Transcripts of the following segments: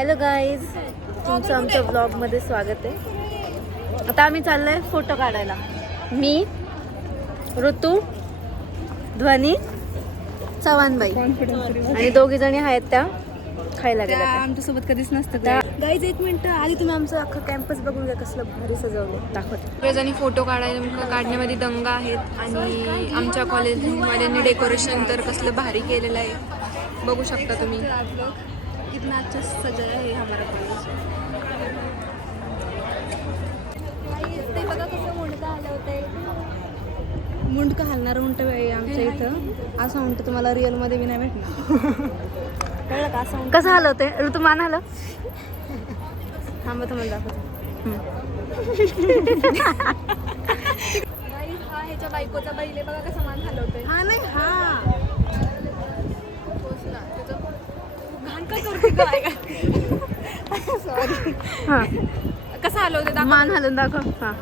Hello guys, तुमचं आमच्या ब्लॉगमध्ये स्वागत आहे. आता आम्ही चाललोय फोटो काढायला. मी, ऋतू, ध्वनी, चव्हाणबाई आणि दोघी जणी आहेत त्या खायला गेल्या. आमच्यासोबत कधीच नसतं. गाईज एक मिनिट आधी तुम्ही आमचं अख्खं कॅम्पस बघून घ्या, कसलं भारी सजवलं दाखवत. सगळेजणी फोटो काढण्यामध्ये दंग आहेत आणि आमच्या कॉलेजवाल्यांनी डेकोरेशन तर कसलं भारी केलेलं आहे, बघू शकता तुम्ही. कितना अच्छा सजाया है हमारा कॉलेज. ते बघा कसं मुंडकं हलवतंय. मुंडकं हलणारं उंट आहे आमच्या इथं. असं उंट तुम्हाला रिअलमध्ये मी नाही भेटणार. कळलं का? असं कसं हलवते ऋतू? मान हलव. थांबा तुम्हाला दाखवते. हा ह्याच्या बायकोचा बैल आहे, बघा कसं मान हलवतोय. हा नाही, हा घाण काय करते काय सॉरी. हा कसं हलवते? मान हलवून दाखव. हा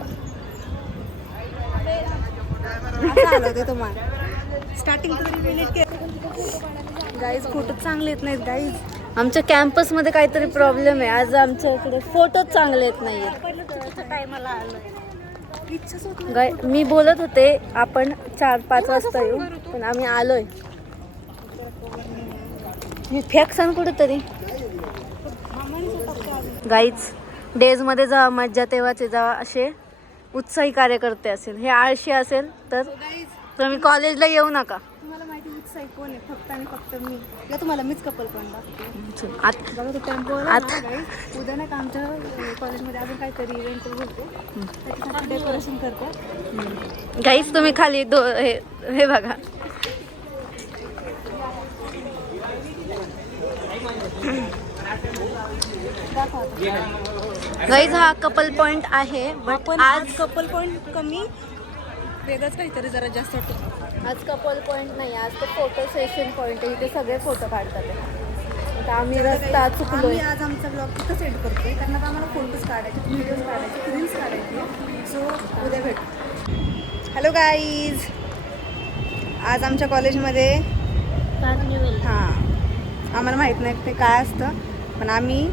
असं हलवते तो मान. स्टार्टिंग गाईज फोटो चांगले येत नाहीत. गाईज आमच्या कॅम्पसमध्ये काहीतरी प्रॉब्लेम आहे. आज आमच्या इकडे फोटोच चांगले येत नाही. मी बोलत होते आपण 4-5 वाजता येऊ, पण आम्ही आलोय. मी फेकसन कुठेतरी. गाईज डेजमध्ये जेव्हा मज्जा तेव्हाचे जेव्हा असे उत्साही कार्यकर्ते असेल, हे आळशी असेल तर तुम्ही कॉलेजला येऊ नका. तुम्हाला माहिती उत्साही कोण आहे? फक्त आणि फक्त मी. या तुम्हाला मीच कपल पण दाखवते. बघा तो टेम्पो उद्या नाही का आमच्या कॉलेजमध्ये अजून काहीतरी इव्हेंट होते, त्याच्यासाठी डेकोरेशन करतात. गाईज तुम्ही खाली हे बघा. गाईज हा कपल पॉइंट आहे, बट आज कपल पॉईंट कमी, वेगळंच काहीतरी जरा जास्त वाटतं. आज कपल पॉइंट नाही, आज ते फोटो सेशन पॉइंट आहे. इथे सगळे फोटो काढतात. आता आम्ही रस्ता चुकलोय. आज आमचा ब्लॉग तिथं सेंड करतोय, कारण आता आम्हाला फोटोज काढायचे, व्हिडिओज काढायचे, रील्स काढायचे. सो उद्या भेटू. हॅलो गाईज, आज आमच्या कॉलेजमध्ये हां आम्हाला माहीत नाही ते काय असतं, पण आम्ही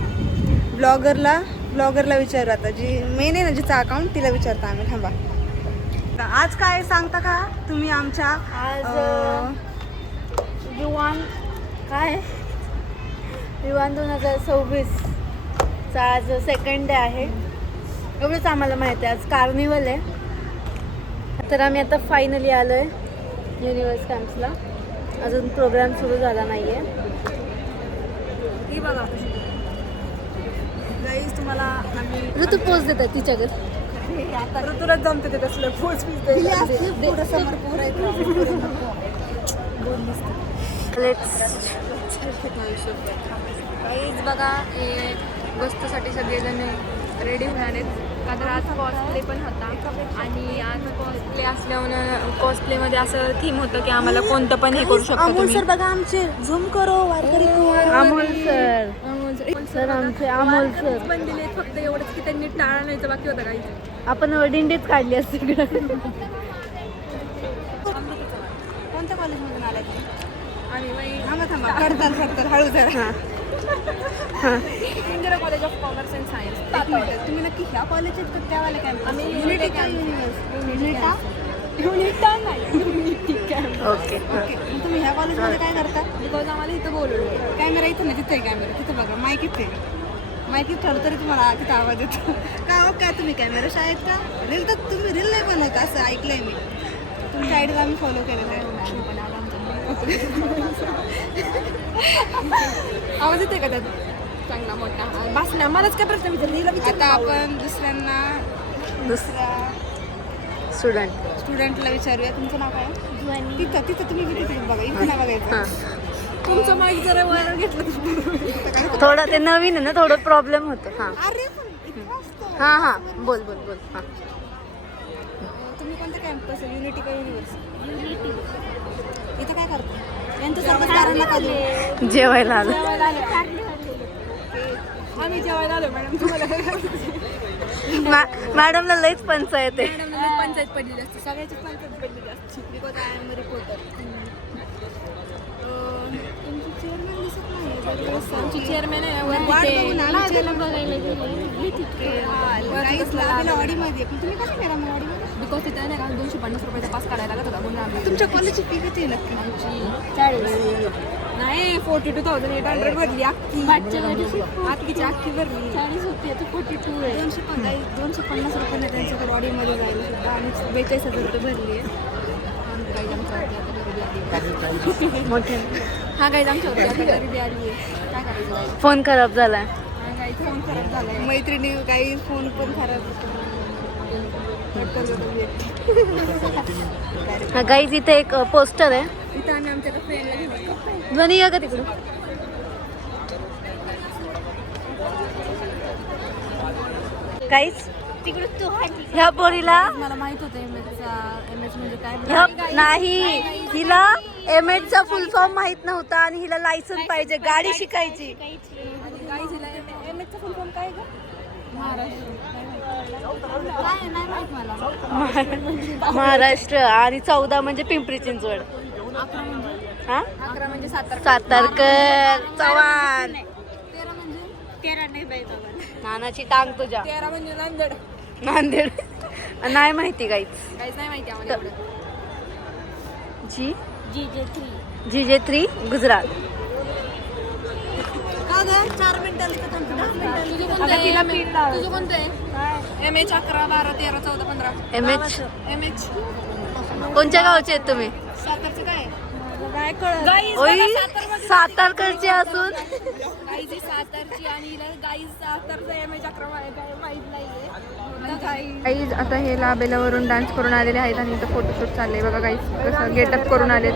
ब्लॉगरला विचारू. आता जी मेन आहे ना, जिचं अकाउंट, तिला विचारता आम्ही. थांबा, आज काय सांगता का तुम्ही आमच्या? आज युवान 2026 चा आज सेकंड डे आहे. एवढंच आम्हाला माहिती आहे. आज कार्निवल आहे. तर आम्ही आता फायनली आलो आहे युनिवर्स कॅम्प्सला. अजून प्रोग्राम सुरू झाला नाही आहे. ही बघा गाईज, तुम्हाला आम्ही ऋतू पोच देतात तिच्याकडे. तुला जमते ते तसलं पोच काहीच. बघा हे गोष्टीसाठी सगळेजण रेडी होणार आहेत, का तर आज कॉस्प्ले पण होता. आणि आज कॉस्प्ले असल्यामुळे कॉस्प्लेमध्ये असं थीम होतं की आम्हाला कोणतं पण हे करू शकतो. अमोल सर बघा आमचे, झूम करो वारकरी. अमोल सर आमचे अमोल सर बनलेले आहेत. फक्त एवढंच की त्यांनी टाळा न्यायचं बाकी होतं काही. आपण दिंडीच काढली असते. कोणत्या कॉलेजमधून आलाय? आम्ही थांबा हळू जरा. Indira college of commerce and science. तुम्ही नक्की ह्या कॉलेज आहेत का त्यावाले कॅम्पस? आम्ही युनिटी कॅम्पस. ओके. तुम्ही ह्या कॉलेजमध्ये काय करता? बिकॉज आम्हाला इथं बोलवलं. कॅमेरा इथं नाही, तिथे कॅमेरा तिथं बघा. माईक इथे माईक ठरलं तरी तुम्हाला तिथं आवाज येतो का? हो काय तुम्ही कॅमेरा शाळेत का? रील तर तुम्ही रील नाही बनवता असं ऐकलंय मी. तुमच्या आयडीला आम्ही फॉलो केलेलं आहे. आवाज येते का त्यात चांगला मोठा? बस ना, मलाच काय प्रश्न विचार. आता आपण दुसऱ्या स्टुडंटला विचारूया. तुमचं नाव काय? तिथं तुम्ही किती बघा, इथे नाही बघायचं. तुमचं माईक जरा वर घेतलं थोडं ते नवीन आहे ना, थोडं प्रॉब्लेम होतो. हां हां हां बोल. हां, तुम्ही कोणतं कॅम्पस आहे? युनिटी का युनिव्हर्सिटी? युनिटी. इथं काय करता? यांचं जेवायला आलो. आम्ही जेवायला आलो मॅडम. तुम्हाला मॅडमला लईच पंचायत आहे. पंचायत पडलेली असते, सगळ्याची पंचायत पडलेली असते. Because I am reporter. तुमची चेअरमॅन दिसत नाही. चेअरमॅन आहे वाट बघून आम्ही chairman बघायला Guys, लावेल ऑडीमध्ये. पण तुम्ही कसं करा मग ऑडीमध्ये? बिकॉज तिथे नाही का 250 रुपयाचा पास काढायला लागत होता म्हणून आम्ही तुमच्या कॉलेजची फी किती आहे नक्की? आमची 40 नाही 42,800 भरली अख्खी. मागच्या वर्षी अख्खीची अख्खी भरली. 40 होती आता 42 आहे 250 रुपये त्यांच्याकडे ऑडीमध्ये जायला सुद्धा आम्ही 42,000 रुपये भरली आहे. मोठे हा गाईज आमच्या होती आता गरिबी आली आहे. काय करायचं? फोन खराब झालाय हा गाईज फोन खराब झालाय. मैत्रिणी काही फोन पण खराब हा गाईज इथे एक पोस्टर आहे इथं आम्ही आमच्या फ्रेंडला घेऊन ध्वनी या का तिकडून गाईज ह्या पोरीला मला माहित होतं एमएच म्हणजे काय ह्या नाही हिला एमएड चा फुल फॉर्म माहित नव्हता आणि हिला लायसन पाहिजे गाडी शिकायची गाईज एमएचचा फुल फॉर्म काय ग? महाराष्ट्र आणि 14 म्हणजे पिंपरी चिंचवड 11 म्हणजे सातारकर चव्हाण 13 म्हणजे 13 नाही बाई नानाची टांग तुझ्या 13 म्हणजे नांदेड. नांदेड नाही माहिती काहीच काहीच नाही माहिती आम्हाला एवढं. GJ3 गुजरात का ग 4 मिनिटाला इथं थांबतो 10 मिनिटाला तुझं कोणतं आहे? एमएच 11 12 13 14 15 MH एमएच कोणत्या गावचे आहेत तुम्ही सातारचं काय काय कळलं गाईज ओई सातारकडचे असून गाईज सातारची आणि हिला गाईज सातारचा एमएच 11 माहित नाहीये. गाईज आता हे लाबेलावरून डान्स करून आलेले आहेत आणि इथं फोटोशूट चाललंय बघा गाईज कसं गेटअप करून आले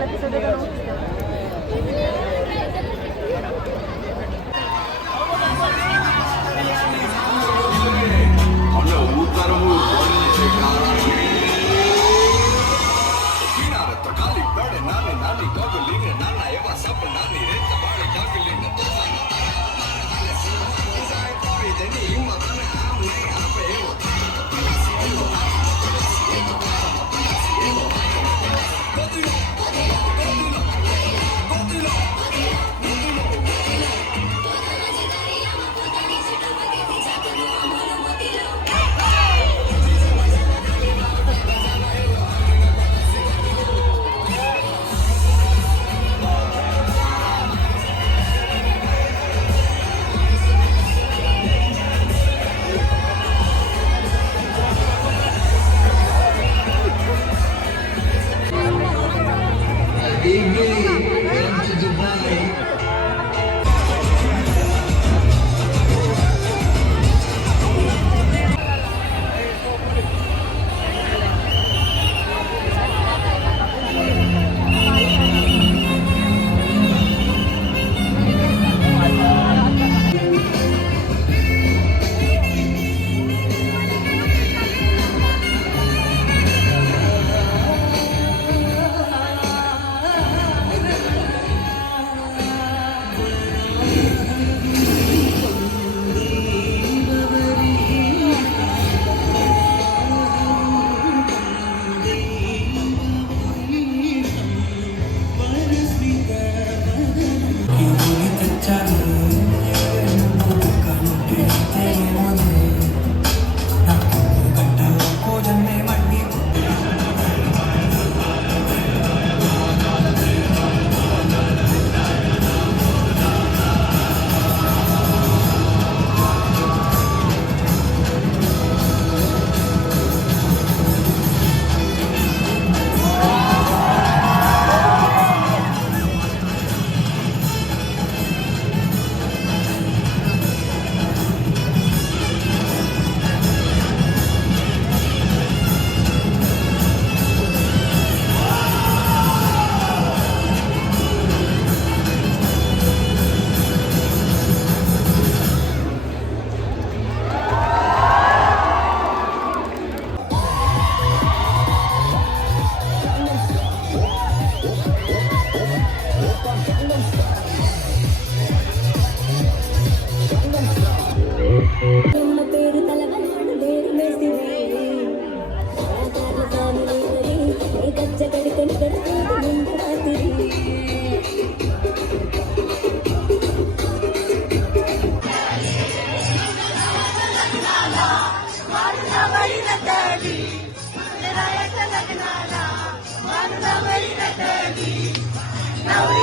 नवरी